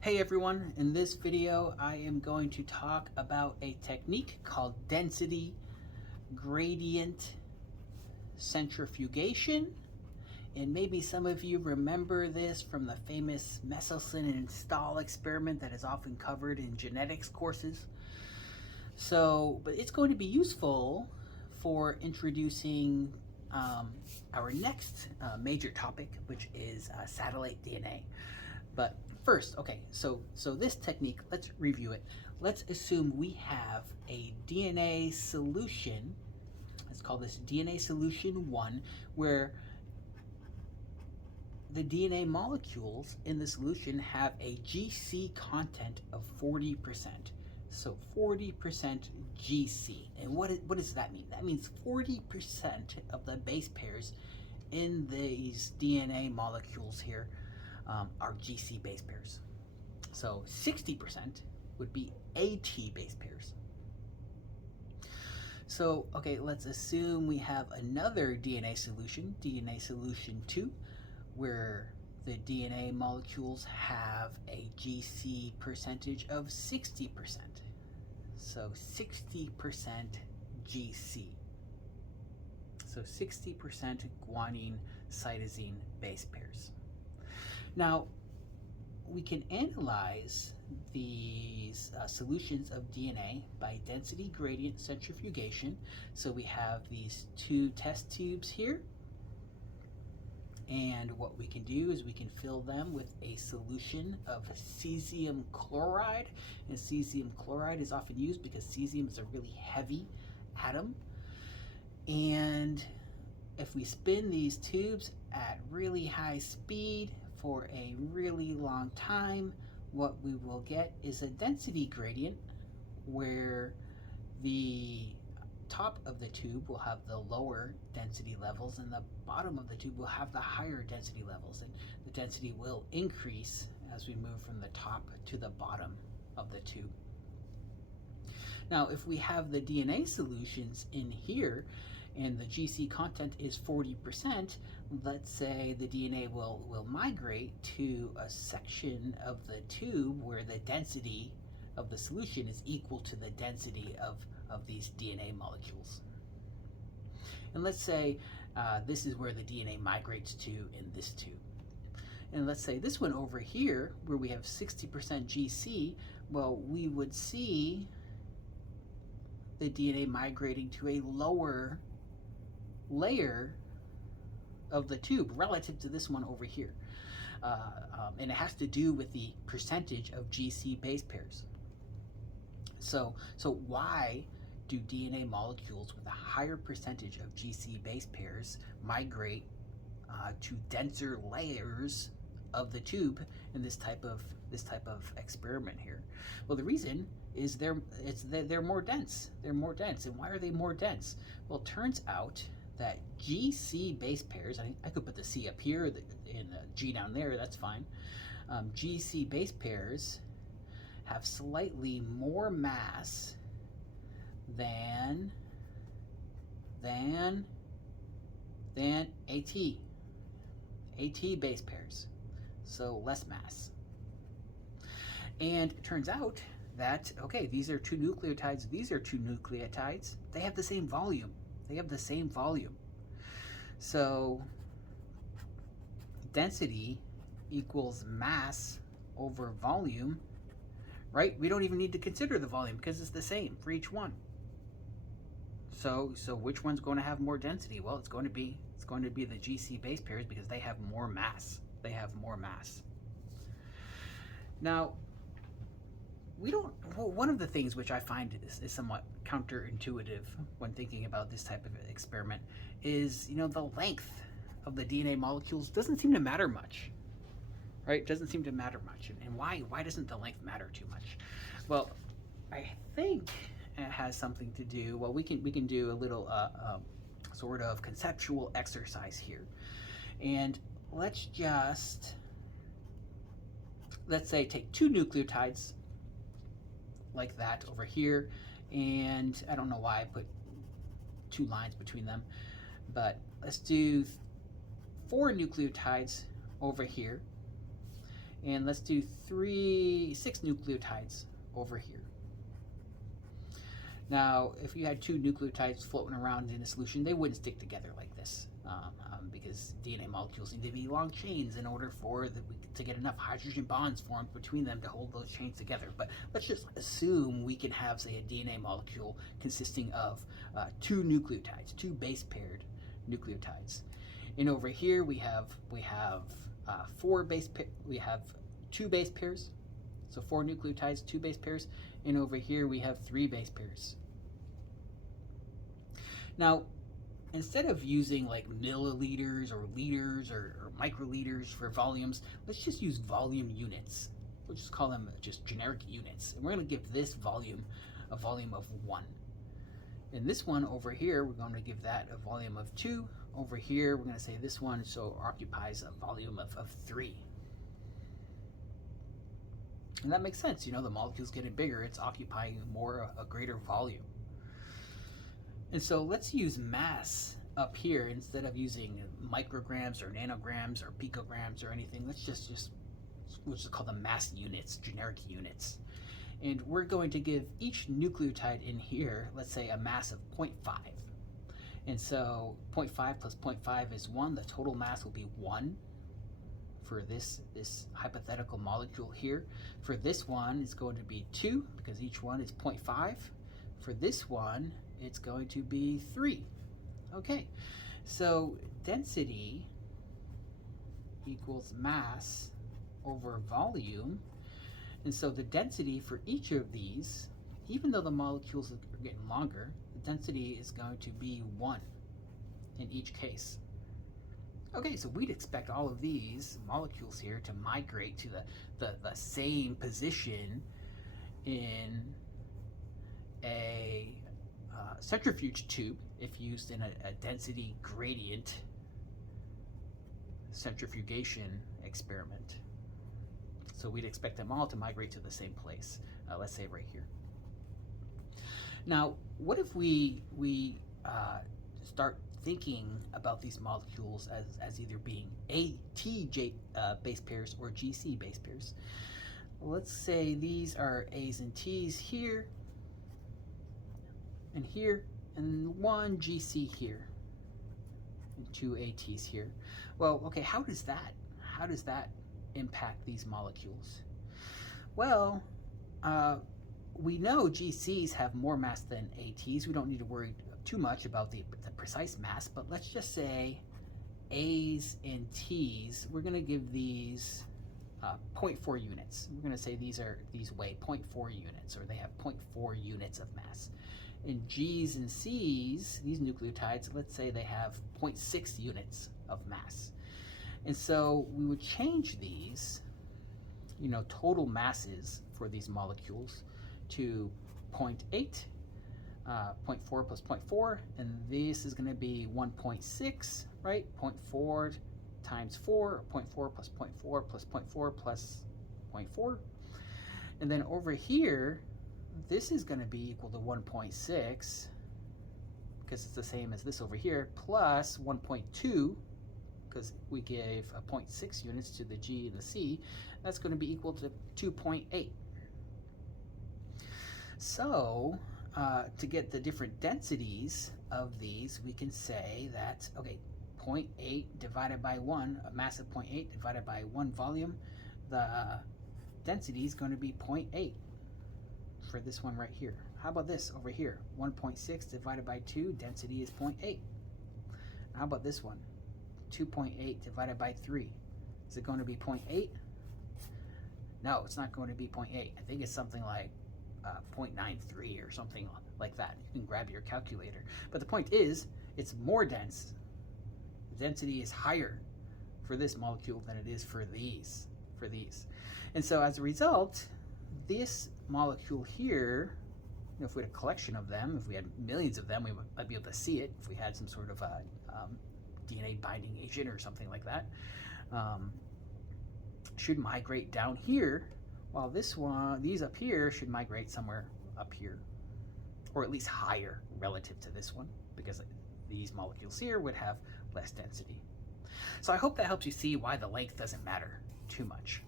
Hey everyone, in this video I am going to talk about a technique called density gradient centrifugation. And maybe some of you remember this from the famous Meselson and Stahl experiment that is often covered in genetics courses. But it's going to be useful for introducing our next major topic, which is satellite DNA. But first, okay, so this technique, let's review it. Let's assume we have a DNA solution. Let's call this DNA solution 1, where the DNA molecules in the solution have a GC content of 40%. So 40% GC. And what does that mean? That means 40% of the base pairs in these DNA molecules here are GC base pairs. So 60% would be AT base pairs. So, okay, let's assume we have another DNA solution 2, where the DNA molecules have a GC percentage of 60%. So 60% GC. So 60% guanine cytosine base pairs. Now, we can analyze these solutions of DNA by density gradient centrifugation. So we have these two test tubes here. And what we can do is we can fill them with a solution of cesium chloride. And cesium chloride is often used because cesium is a really heavy atom. And if we spin these tubes at really high speed for a really long time, what we will get is a density gradient where the top of the tube will have the lower density levels and the bottom of the tube will have the higher density levels, and the density will increase as we move from the top to the bottom of the tube. Now, if we have the DNA solutions in here and the GC content is 40%, let's say the DNA will migrate to a section of the tube where the density of the solution is equal to the density of these DNA molecules. And let's say this is where the DNA migrates to in this tube. And let's say this one over here, where we have 60% GC, well, we would see the DNA migrating to a lower layer of the tube relative to this one over here. And it has to do with the percentage of GC base pairs. So why do DNA molecules with a higher percentage of GC base pairs migrate to denser layers of the tube in this type of experiment here? Well, the reason is they're more dense. They're more dense. And why are they more dense? Well, it turns out that GC base pairs, I could put the C up here and the G down there, that's fine. GC base pairs have slightly more mass than AT base pairs, so less mass. And it turns out that, okay, these are two nucleotides, these are two nucleotides, they have the same volume. So density equals mass over volume, right? We don't even need to consider the volume because it's the same for each one. So which one's going to have more density? Well, it's going to be the GC base pairs because they have more mass. Now, one of the things which I find is somewhat counterintuitive when thinking about this type of experiment is, the length of the DNA molecules doesn't seem to matter much, right? It doesn't seem to matter much. And why doesn't the length matter too much? Well, I think it has something to do, well, we can do a little sort of conceptual exercise here. And let's say take two nucleotides like that over here, and I don't know why I put two lines between them, but let's do 4 nucleotides over here, And let's do 6 nucleotides over here. Now, if you had 2 nucleotides floating around in a solution, they wouldn't stick together like this, because DNA molecules need to be long chains in order to get enough hydrogen bonds formed between them to hold those chains together. But let's just assume we can have, say, a DNA molecule consisting of 2 nucleotides, 2 base paired nucleotides. And over here we have 2 base pairs. So 4 nucleotides, 2 base pairs, and over here we have 3 base pairs. Now, instead of using like milliliters or liters or microliters for volumes, let's just use volume units. We'll just call them just generic units. And we're going to give this volume a volume of 1. And this one over here, we're going to give that a volume of 2. Over here, we're going to say this one occupies a volume of 3. And that makes sense. You know, the molecule's getting bigger. It's occupying a greater volume. And so let's use mass up here instead of using micrograms or nanograms or picograms or anything. Let's we'll just call them mass units, generic units. And we're going to give each nucleotide in here, let's say, a mass of 0.5. And so 0.5 plus 0.5 is 1. The total mass will be 1. For this hypothetical molecule here. For this one, it's going to be 2 because each one is 0.5. For this one, it's going to be 3. Okay, so density equals mass over volume. And so the density for each of these, even though the molecules are getting longer, the density is going to be 1 in each case. Okay, so we'd expect all of these molecules here to migrate to the same position in a centrifuge tube if used in a density gradient centrifugation experiment. So we'd expect them all to migrate to the same place, let's say right here. Now, what if we start thinking about these molecules as either being AT base pairs or GC base pairs? Let's say these are A's and T's here, and here, and 1 GC here, and 2 ATs here. Well, okay, how does that impact these molecules? Well, we know GCs have more mass than ATs. We don't need to worry too much about the precise mass, but let's just say A's and T's, we're going to give these 0.4 units. We're going to say these weigh 0.4 units, or they have 0.4 units of mass. And G's and C's, these nucleotides, let's say they have 0.6 units of mass. And so we would change these, total masses for these molecules to 0.8, 0.4 plus 0.4, and this is going to be 1.6, right? 0.4 times 4, 0.4 plus 0.4 plus 0.4 plus 0.4. And then over here, this is going to be equal to 1.6, because it's the same as this over here, plus 1.2, because we gave 0.6 units to the G and the C. That's going to be equal to 2.8. So, to get the different densities of these, we can say that, okay, 0.8 divided by 1, a mass of 0.8 divided by 1 volume, the density is going to be 0.8 for this one right here. How about this over here? 1.6 divided by 2, density is 0.8. How about this one? 2.8 divided by 3. Is it going to be 0.8? No, it's not going to be 0.8. I think it's something like 0.93 or something like that. You can grab your calculator. But the point is, it's more dense. The density is higher for this molecule than it is for these. And so as a result, this molecule here, if we had a collection of them, if we had millions of them, we might be able to see it if we had some sort of DNA binding agent or something like that, should migrate down here, while these up here should migrate somewhere up here, or at least higher relative to this one, because these molecules here would have less density. So I hope that helps you see why the length doesn't matter too much.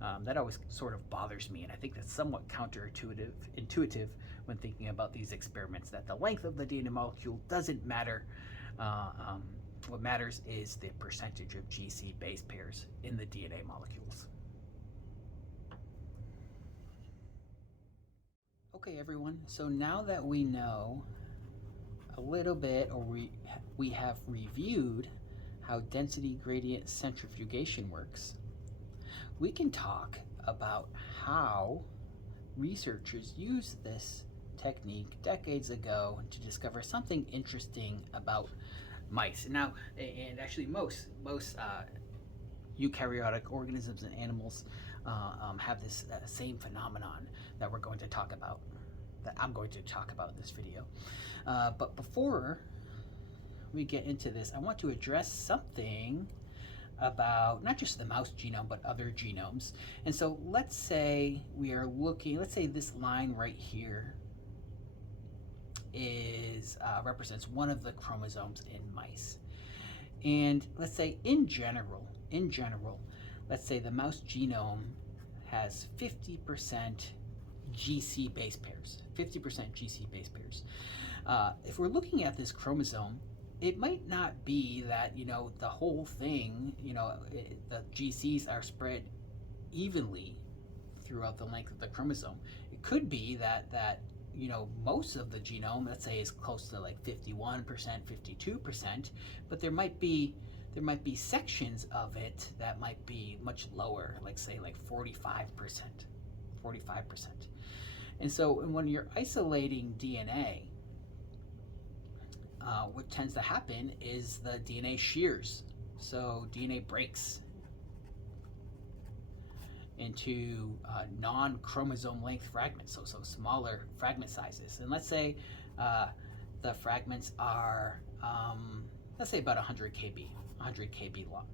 That always sort of bothers me, and I think that's somewhat counterintuitive when thinking about these experiments, that the length of the DNA molecule doesn't matter. What matters is the percentage of GC base pairs in the DNA molecules. Okay, everyone, so now that we know a little bit, or we have reviewed how density gradient centrifugation works, we can talk about how researchers used this technique decades ago to discover something interesting about mice. Now, and actually most eukaryotic organisms and animals have this same phenomenon that we're going to talk about, that I'm going to talk about in this video. But before we get into this, I want to address something about not just the mouse genome, but other genomes. And so let's say we are looking, let's say this line right here is represents one of the chromosomes in mice. And let's say in general, let's say the mouse genome has 50% GC base pairs, 50% GC base pairs. If we're looking at this chromosome, it might not be that, the whole thing, the GCs are spread evenly throughout the length of the chromosome. It could be that most of the genome, let's say, is close to like 51%, 52%, but there might be sections of it that might be much lower, like say like 45%. And so when you're isolating DNA, what tends to happen is the DNA shears. So DNA breaks into non-chromosome length fragments, so smaller fragment sizes. And let's say the fragments are, let's say about 100 kb long.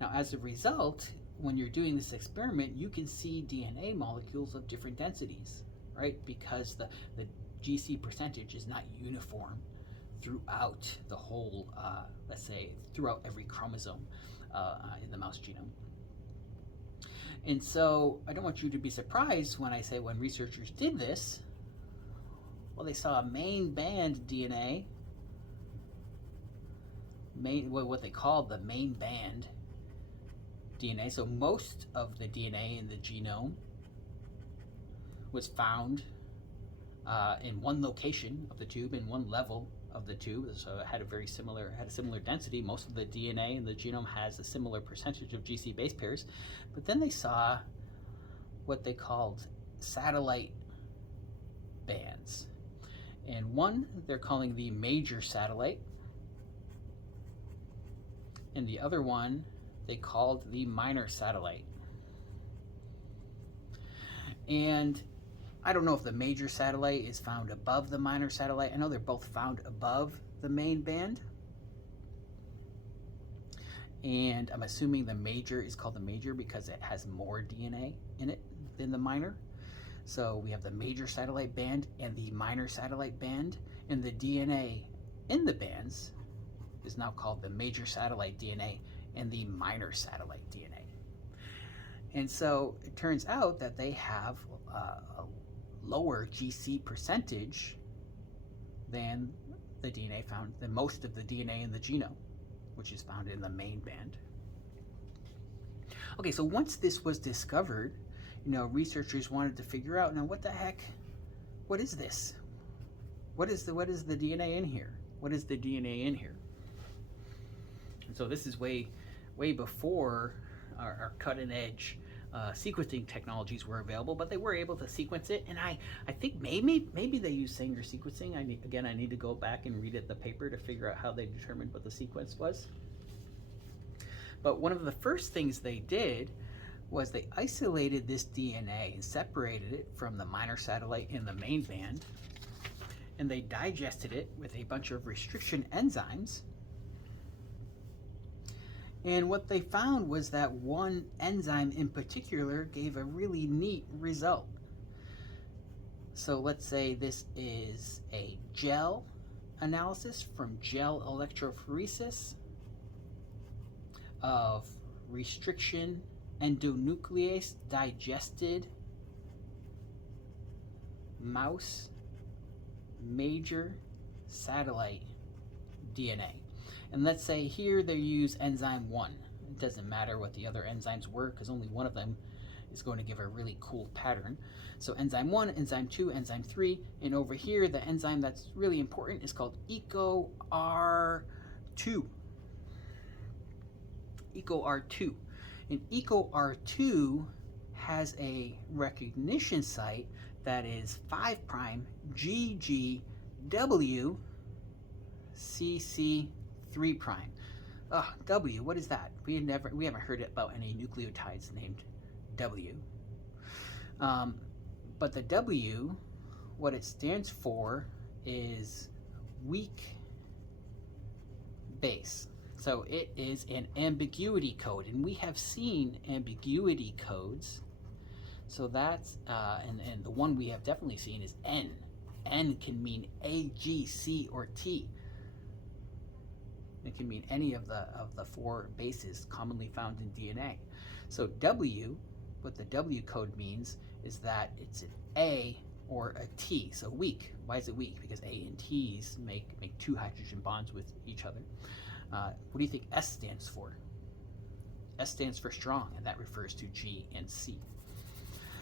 Now, as a result, when you're doing this experiment, you can see DNA molecules of different densities, right? Because the GC percentage is not uniform throughout the whole, let's say, throughout every chromosome in the mouse genome. And so I don't want you to be surprised when I say when researchers did this, well, they saw a main band DNA, what they called the main band DNA. So most of the DNA in the genome was found in one location of the tube, in one level of the tube, so it had a similar density. Most of the DNA in the genome has a similar percentage of GC base pairs, but then they saw what they called satellite bands, and one they're calling the major satellite, and the other one they called the minor satellite. And I don't know if the major satellite is found above the minor satellite. I know they're both found above the main band. And I'm assuming the major is called the major because it has more DNA in it than the minor. So we have the major satellite band and the minor satellite band, and the DNA in the bands is now called the major satellite DNA and the minor satellite DNA. And so it turns out that they have a lower GC percentage than the DNA found, than most of the DNA in the genome, which is found in the main band. Okay, so once this was discovered, researchers wanted to figure out, now what the heck, what is this? What is the DNA in here? What is the DNA in here? And so this is way before our cutting edge sequencing technologies were available, but they were able to sequence it. And I think maybe they use Sanger sequencing. I need to go back and read the paper to figure out how they determined what the sequence was. But one of the first things they did was they isolated this DNA and separated it from the minor satellite in the main band, and they digested it with a bunch of restriction enzymes. And what they found was that one enzyme in particular gave a really neat result. So let's say this is a gel analysis from gel electrophoresis of restriction endonuclease digested mouse major satellite DNA. And let's say here they use enzyme 1. It doesn't matter what the other enzymes were because only one of them is going to give a really cool pattern. So enzyme 1, enzyme 2, enzyme 3, and over here the enzyme that's really important is called EcoR2. EcoR2. And EcoR2 has a recognition site that is 5' GGW CC3'. Oh, W, what is that? We haven't heard about any nucleotides named W. But the W, what it stands for is weak base. So it is an ambiguity code, and we have seen ambiguity codes. So that's, and the one we have definitely seen is N. N can mean A, G, C, or T. It can mean any of the 4 bases commonly found in DNA. So W, what the W code means is that it's an A or a T, so weak. Why is it weak? Because A and T's make 2 hydrogen bonds with each other. What do you think S stands for? S stands for strong, and that refers to G and C.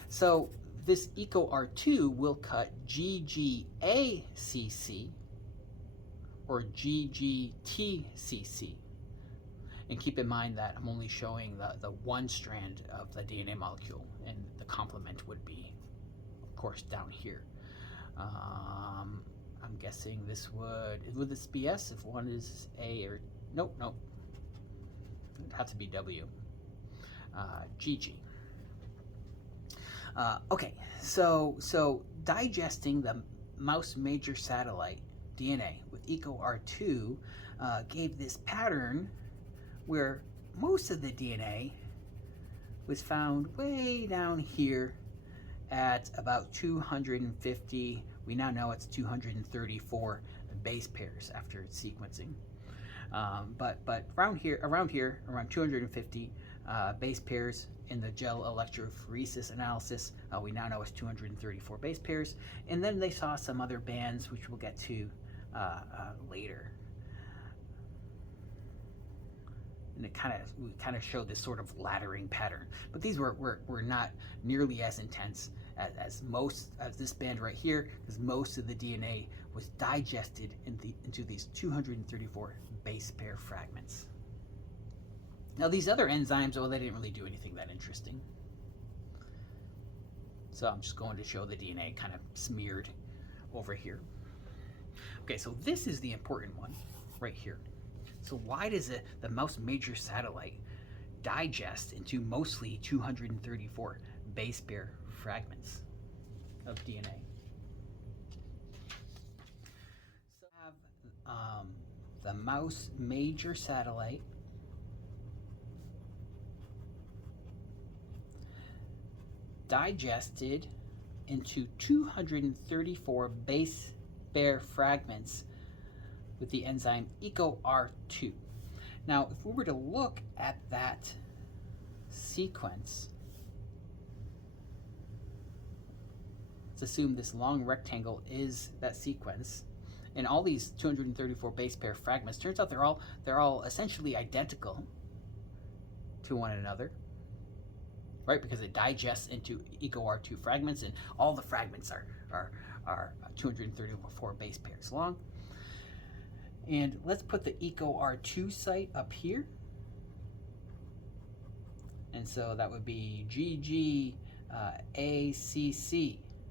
So this EcoR2 will cut GGACC or GGTCC. And keep in mind that I'm only showing the one strand of the DNA molecule, and the complement would be, of course, down here. I'm guessing this would this be S if one is A or, nope. It'd have to be W. GG. Okay, so digesting the mouse major satellite DNA with EcoR2 gave this pattern where most of the DNA was found way down here at about 250. We now know it's 234 base pairs after its sequencing. But around here, around 250 base pairs in the gel electrophoresis analysis, we now know it's 234 base pairs. And then they saw some other bands, which we'll get to later. And we kind of showed this sort of laddering pattern. But these were not nearly as intense as most of this band right here, because most of the DNA was digested into these 234 base pair fragments. Now these other enzymes, well, they didn't really do anything that interesting. So I'm just going to show the DNA kind of smeared over here. Okay, so this is the important one right here. So why does the mouse major satellite digest into mostly 234 base pair fragments of DNA? So we have the mouse major satellite digested into 234 base pair fragments with the enzyme EcoR2. Now, if we were to look at that sequence, let's assume this long rectangle is that sequence, and all these 234 base pair fragments, turns out they're all essentially identical to one another, right? Because it digests into EcoR2 fragments, and all the fragments are 234 base pairs long. And let's put the EcoR2 site up here. And so that would be GGACC,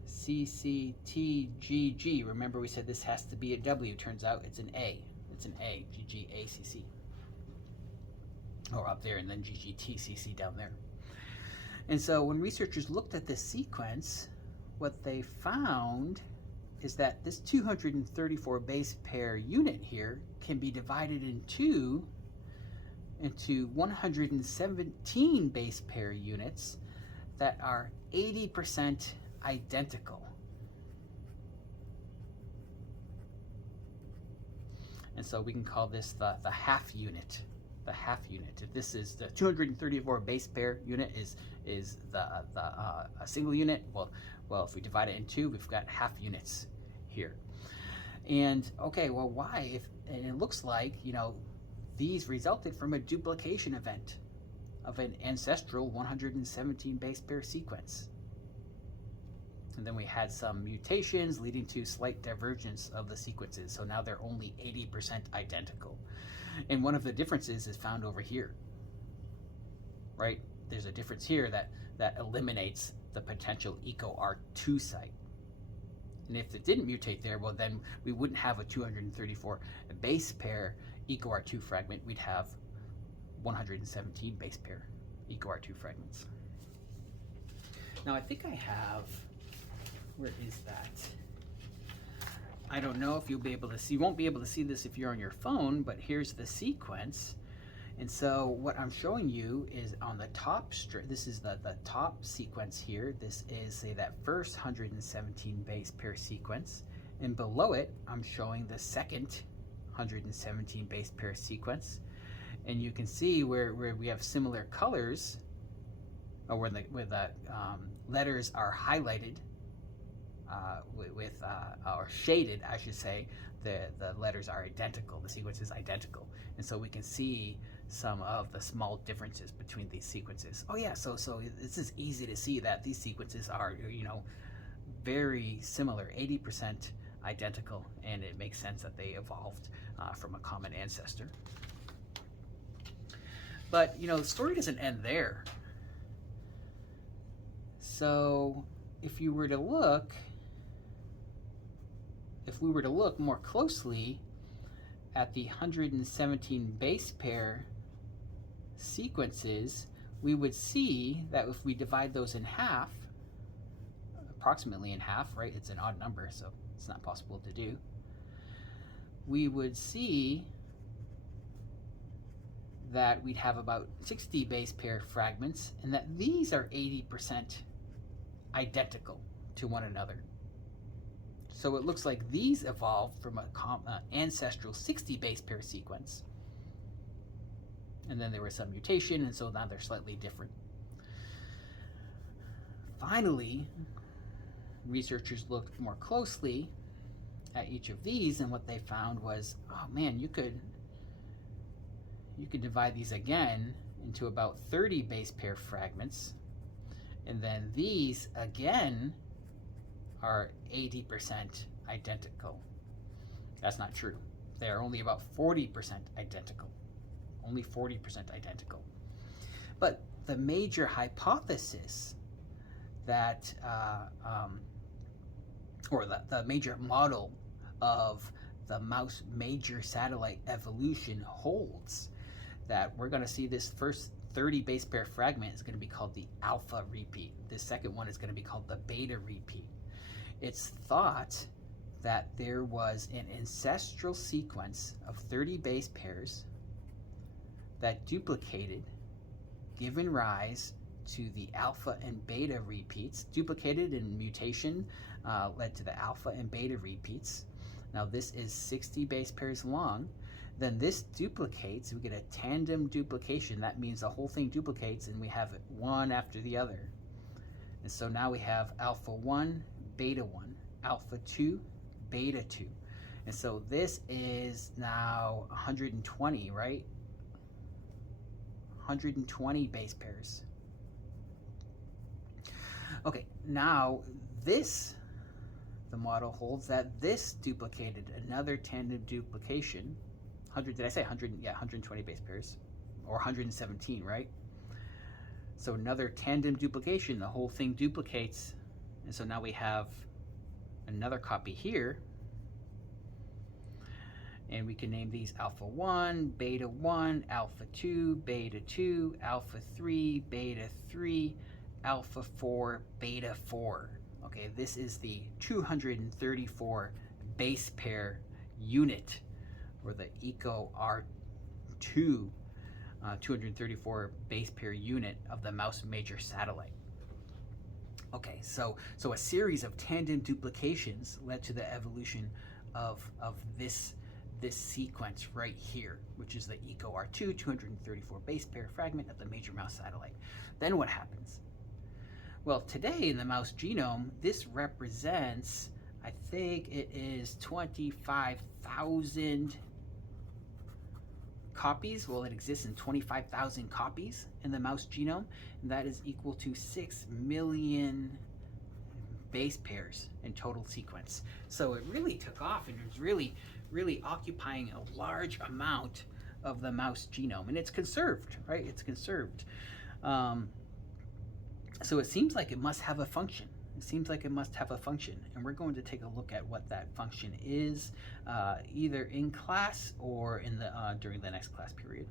CCTGG. Remember we said this has to be a W. Turns out it's an A. It's an A, GGACC. Or up there, and then GGTCC down there. And so when researchers looked at this sequence, what they found is that this 234 base pair unit here can be divided into 117 base pair units that are 80% identical. And so we can call this the half unit the half unit. If this is the 234 base pair unit is a single unit, well, if we divide it in two, we've got half units here. And okay, well, why? And it looks like, these resulted from a duplication event of an ancestral 117 base pair sequence. And then we had some mutations leading to slight divergence of the sequences. So now they're only 80% identical. And one of the differences is found over here, right? There's a difference here that eliminates the potential EcoR2 site. And if it didn't mutate there, well, then we wouldn't have a 234 base pair EcoR2 fragment. We'd have 117 base pair EcoR2 fragments. Now, I think I have, where is that? I don't know if you'll be able to see, you won't be able to see this if you're on your phone, but here's the sequence. And so what I'm showing you is on the top strip, this is the top sequence here. This is, say, that first 117 base pair sequence. And below it, I'm showing the second 117 base pair sequence. And you can see where we have similar colors, or where the letters are highlighted, or shaded, I should say, the letters are identical. The sequence is identical. And so we can see some of the small differences between these sequences. Oh yeah, so this is easy to see that these sequences are, very similar, 80% identical, and it makes sense that they evolved from a common ancestor. But, the story doesn't end there. So if we were to look more closely at the 117 base pair sequences, we would see that if we divide those in half, approximately in half, right? It's an odd number, so it's not possible to do. We would see that we'd have about 60 base pair fragments, and that these are 80% identical to one another. So it looks like these evolved from an ancestral 60 base pair sequence. And then there was some mutation, and so now they're slightly different. Finally, researchers looked more closely at each of these, and what they found was, oh man, you could divide these again into about 30 base pair fragments, and then these again are 80% identical. That's not true. They are only about 40% identical. Only 40% identical. But the major hypothesis that, or the major model of the mouse major satellite evolution holds, that we're going to see this first 30 base pair fragment is going to be called the alpha repeat. This second one is going to be called the beta repeat. It's thought that there was an ancestral sequence of 30 base pairs that duplicated, giving rise to the alpha and beta repeats. Duplicated and mutation led to the alpha and beta repeats. Now this is 60 base pairs long. Then this duplicates, we get a tandem duplication. That means the whole thing duplicates and we have it one after the other. And so now we have alpha 1, beta 1, alpha 2, beta 2. And so this is now 120, right? 120 base pairs. Okay, now this, the model holds that this duplicated another tandem duplication. 100, did I say 100? Yeah, 120 base pairs, or 117, right? So another tandem duplication, the whole thing duplicates. And so now we have another copy here. And we can name these alpha 1, beta 1, alpha 2, beta 2, alpha 3, beta 3, alpha 4, beta 4. Okay, this is the 234 base pair unit, or the EcoR2 234 base pair unit of the mouse major satellite. Okay, so a series of tandem duplications led to the evolution of this this sequence right here, which is the EcoR2 234 base pair fragment of the major mouse satellite. Then what happens? Well, today in the mouse genome, this represents, I think it is 25,000 copies. Well, it exists in 25,000 copies in the mouse genome, and that is equal to 6 million base pairs in total sequence. So it really took off, and it's really occupying a large amount of the mouse genome, and it's conserved, right? It's conserved. So it seems like it must have a function. It seems like it must have a function, and we're going to take a look at what that function is, either in class or in the during the next class period.